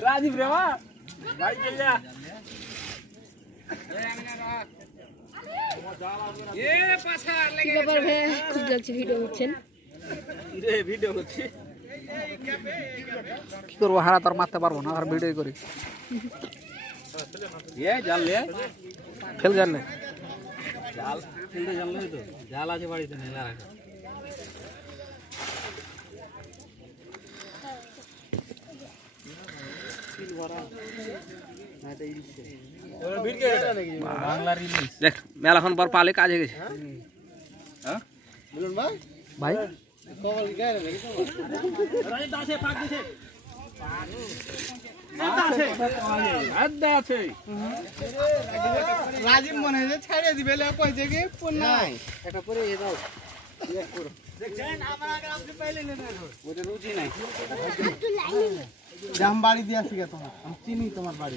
राजीव रेवा भाई चल जा ये पाछा लेके কি ব্যাপার ভাই খুব লাগছে ভিডিও করছেন রে ভিডিও করছি কি করব হারা তোর মারতে পারবো না আর ভিডিও করি ये जाल ले ফেল জানলে जाल खेलते जाल नहीं तो जाल आज बाड़ीते नेला राखा सील भरा না তো ইলছে ওরা ভিড় কে এটা নাকি বাংলা রিলিজ দেখ মেলাখন পর পালে কাজ হয়ে গেছে হ্যাঁ বলুন ভাই ভাই কবল গায় নাকি তো রাজি দাসে পাক দিছে রাজীব মনে যে ছাড়িয়ে দিবে কইছে কি নাই এটা পরে এ দাও দেখছেন আমার আগে আপনি পাইলে না ওটা রুচি নাই জাম বাড়ি দিয়া শিখা তোমার আমি চিনি তোমার বাড়ি